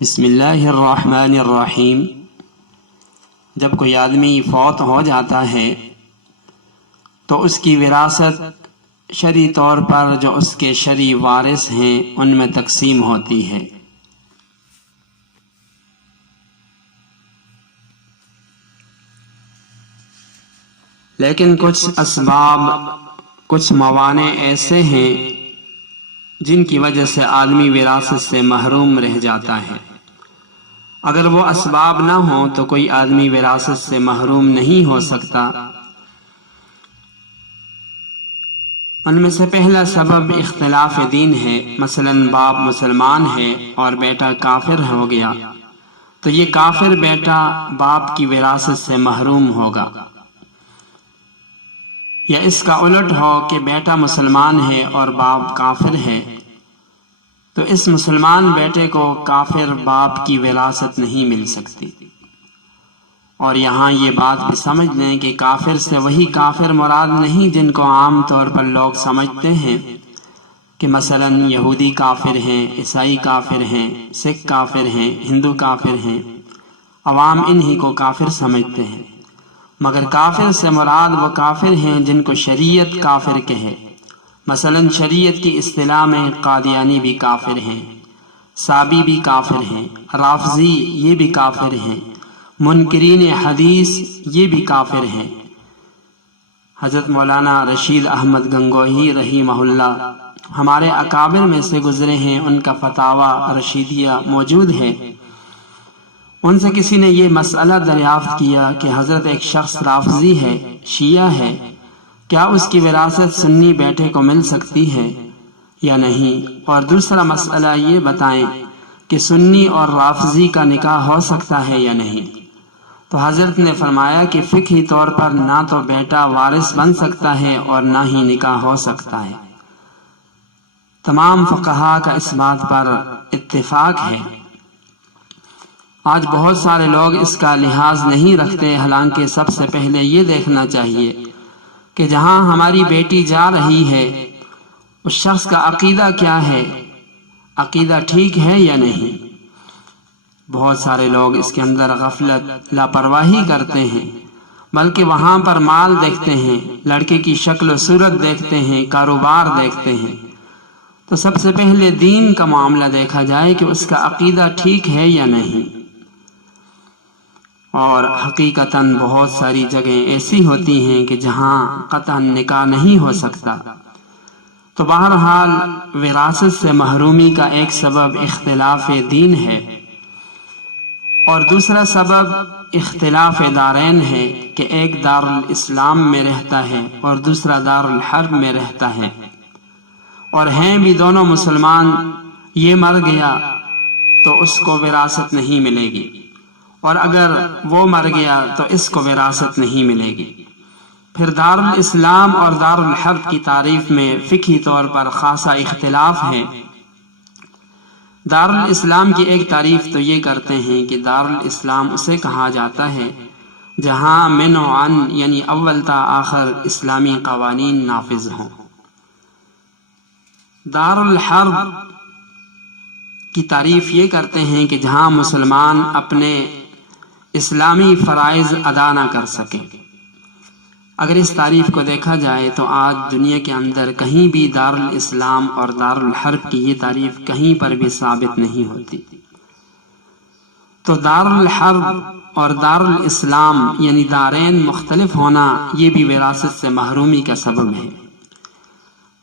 بسم اللہ الرحمن الرحیم۔ جب کوئی آدمی فوت ہو جاتا ہے تو اس کی وراثت شرعی طور پر جو اس کے شرعی وارث ہیں ان میں تقسیم ہوتی ہے۔ لیکن کچھ اسباب، کچھ موانع ایسے ہیں جن کی وجہ سے آدمی وراثت سے محروم رہ جاتا ہے۔ اگر وہ اسباب نہ ہوں تو کوئی آدمی وراثت سے محروم نہیں ہو سکتا۔ ان میں سے پہلا سبب اختلاف دین ہے۔ مثلا باپ مسلمان ہے اور بیٹا کافر ہو گیا تو یہ کافر بیٹا باپ کی وراثت سے محروم ہوگا، یا اس کا الٹ ہو کہ بیٹا مسلمان ہے اور باپ کافر ہے تو اس مسلمان بیٹے کو کافر باپ کی وراثت نہیں مل سکتی۔ اور یہاں یہ بات بھی سمجھ لیں کہ کافر سے وہی کافر مراد نہیں جن کو عام طور پر لوگ سمجھتے ہیں کہ مثلا یہودی کافر ہیں، عیسائی کافر ہیں، سکھ کافر ہیں، ہندو کافر ہیں، عوام انہی کو کافر سمجھتے ہیں، مگر کافر سے مراد وہ کافر ہیں جن کو شریعت کافر کہے۔ مثلا شریعت کی اصطلاح میں قادیانی بھی کافر ہیں، صابی بھی کافر ہیں، رافضی یہ بھی کافر ہیں، منکرین حدیث یہ بھی کافر ہیں۔ حضرت مولانا رشید احمد گنگوہی رحمہ اللہ ہمارے اکابر میں سے گزرے ہیں، ان کا فتاوی رشیدیہ موجود ہے۔ ان سے کسی نے یہ مسئلہ دریافت کیا کہ حضرت ایک شخص رافضی ہے، شیعہ ہے، کیا اس کی وراثت سنی بیٹے کو مل سکتی ہے یا نہیں؟ اور دوسرا مسئلہ یہ بتائیں کہ سنی اور رافضی کا نکاح ہو سکتا ہے یا نہیں؟ تو حضرت نے فرمایا کہ فقہی طور پر نہ تو بیٹا وارث بن سکتا ہے اور نہ ہی نکاح ہو سکتا ہے۔ تمام فقہا کا اس بات پر اتفاق ہے۔ آج بہت سارے لوگ اس کا لحاظ نہیں رکھتے، حالانکہ سب سے پہلے یہ دیکھنا چاہیے کہ جہاں ہماری بیٹی جا رہی ہے اس شخص کا عقیدہ کیا ہے، عقیدہ ٹھیک ہے یا نہیں۔ بہت سارے لوگ اس کے اندر غفلت، لاپرواہی کرتے ہیں، بلکہ وہاں پر مال دیکھتے ہیں، لڑکے کی شکل و صورت دیکھتے ہیں، کاروبار دیکھتے ہیں۔ تو سب سے پہلے دین کا معاملہ دیکھا جائے کہ اس کا عقیدہ ٹھیک ہے یا نہیں۔ اور حقیقتاً بہت ساری جگہیں ایسی ہوتی ہیں کہ جہاں قطعاً نکاح نہیں ہو سکتا۔ تو بہرحال وراثت سے محرومی کا ایک سبب اختلاف دین ہے، اور دوسرا سبب اختلاف دارین ہے کہ ایک دارالاسلام میں رہتا ہے اور دوسرا دارالحرب میں رہتا ہے، اور ہیں بھی دونوں مسلمان۔ یہ مر گیا تو اس کو وراثت نہیں ملے گی، اور اگر وہ مر گیا تو اس کو وراثت نہیں ملے گی۔ پھر دارالاسلام اور دارالحرب کی تعریف میں فقہی طور پر خاصا اختلاف ہے۔ دارالاسلام کی ایک تعریف تو یہ کرتے ہیں کہ دارالاسلام اسے کہا جاتا ہے جہاں من و عن یعنی اول تا آخر اسلامی قوانین نافذ ہوں۔ دارالحرب کی تعریف یہ کرتے ہیں کہ جہاں مسلمان اپنے اسلامی فرائض ادا نہ کر سکیں۔ اگر اس تعریف کو دیکھا جائے تو آج دنیا کے اندر کہیں بھی دارالاسلام اور دارالحرب کی یہ تعریف کہیں پر بھی ثابت نہیں ہوتی۔ تو دارالحرب اور دارالاسلام یعنی دارین مختلف ہونا یہ بھی وراثت سے محرومی کا سبب ہے۔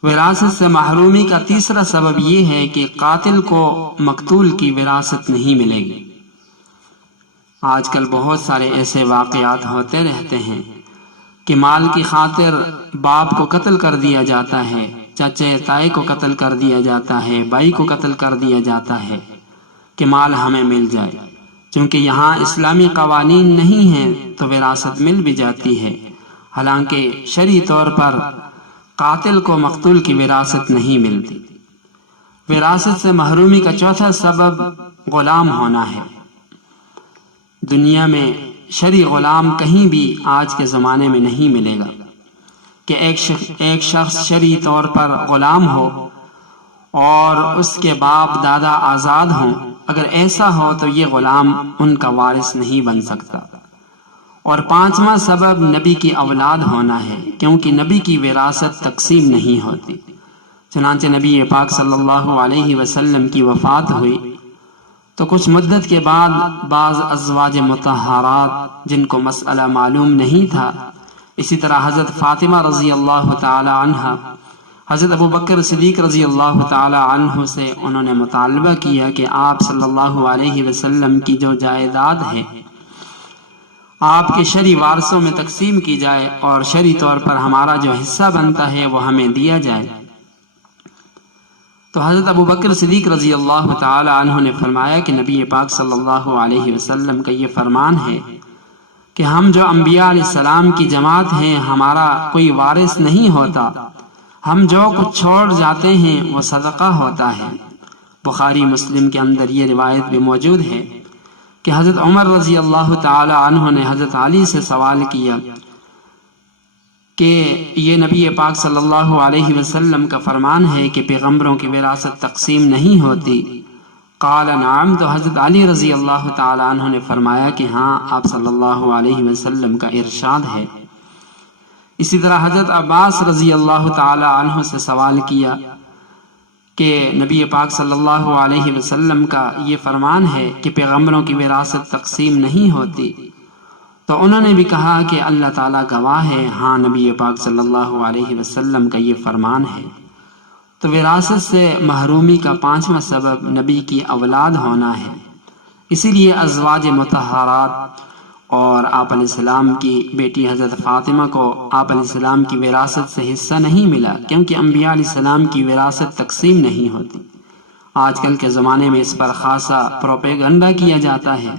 وراثت سے محرومی کا تیسرا سبب یہ ہے کہ قاتل کو مقتول کی وراثت نہیں ملے گی۔ آج کل بہت سارے ایسے واقعات ہوتے رہتے ہیں کہ مال کی خاطر باپ کو قتل کر دیا جاتا ہے، چچے تائی کو قتل کر دیا جاتا ہے، بھائی کو قتل کر دیا جاتا ہے کہ مال ہمیں مل جائے۔ چونکہ یہاں اسلامی قوانین نہیں ہیں تو وراثت مل بھی جاتی ہے، حالانکہ شرعی طور پر قاتل کو مقتول کی وراثت نہیں ملتی۔ وراثت سے محرومی کا چوتھا سبب غلام ہونا ہے۔ دنیا میں شرعی غلام کہیں بھی آج کے زمانے میں نہیں ملے گا کہ ایک شخص شرعی طور پر غلام ہو اور اس کے باپ دادا آزاد ہوں اگر ایسا ہو تو یہ غلام ان کا وارث نہیں بن سکتا۔ اور پانچواں سبب نبی کی اولاد ہونا ہے، کیونکہ نبی کی وراثت تقسیم نہیں ہوتی۔ چنانچہ نبی پاک صلی اللہ علیہ وسلم کی وفات ہوئی تو کچھ مدت کے بعد بعض ازواج مطہرات جن کو مسئلہ معلوم نہیں تھا، اسی طرح حضرت فاطمہ رضی اللہ تعالی عنہ حضرت ابو بکر صدیق رضی اللہ تعالی عنہ سے انہوں نے مطالبہ کیا کہ آپ صلی اللہ علیہ وسلم کی جو جائیداد ہے آپ کے شرعی وارثوں میں تقسیم کی جائے اور شرعی طور پر ہمارا جو حصہ بنتا ہے وہ ہمیں دیا جائے۔ تو حضرت ابو بکر صدیق رضی اللہ تعالی عنہ نے فرمایا کہ نبی پاک صلی اللہ علیہ وسلم کا یہ فرمان ہے کہ ہم جو انبیاء علیہ السلام کی جماعت ہیں ہمارا کوئی وارث نہیں ہوتا، ہم جو کچھ چھوڑ جاتے ہیں وہ صدقہ ہوتا ہے۔ بخاری مسلم کے اندر یہ روایت بھی موجود ہے کہ حضرت عمر رضی اللہ تعالی عنہ نے حضرت علی سے سوال کیا کہ یہ نبی پاک صلی اللہ علیہ وسلم کا فرمان ہے کہ پیغمبروں کی وراثت تقسیم نہیں ہوتی۔ قال نعم، تو حضرت علی رضی اللہ تعالی عنہ نے فرمایا کہ ہاں، آپ صلی اللہ علیہ وسلم کا ارشاد ہے۔ اسی طرح حضرت عباس رضی اللہ تعالی عنہ سے سوال کیا کہ نبی پاک صلی اللہ علیہ وسلم کا یہ فرمان ہے کہ پیغمبروں کی وراثت تقسیم نہیں ہوتی، تو انہوں نے بھی کہا کہ اللہ تعالیٰ گواہ ہے، ہاں نبی پاک صلی اللہ علیہ وسلم کا یہ فرمان ہے۔ تو وراثت سے محرومی کا پانچواں سبب نبی کی اولاد ہونا ہے۔ اسی لیے ازواج مطہرات اور آپ علیہ السلام کی بیٹی حضرت فاطمہ کو آپ علیہ السلام کی وراثت سے حصہ نہیں ملا، کیونکہ انبیاء علیہ السلام کی وراثت تقسیم نہیں ہوتی۔ آج کل کے زمانے میں اس پر خاصا پروپیگنڈا کیا جاتا ہے،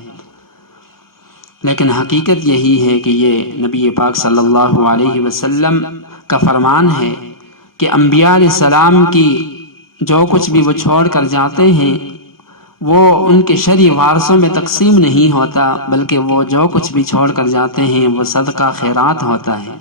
لیکن حقیقت یہی ہے کہ یہ نبی پاک صلی اللہ علیہ وسلم کا فرمان ہے کہ انبیاء علیہ السلام کی جو کچھ بھی وہ چھوڑ کر جاتے ہیں وہ ان کے شرعی وارثوں میں تقسیم نہیں ہوتا، بلکہ وہ جو کچھ بھی چھوڑ کر جاتے ہیں وہ صدقہ خیرات ہوتا ہے۔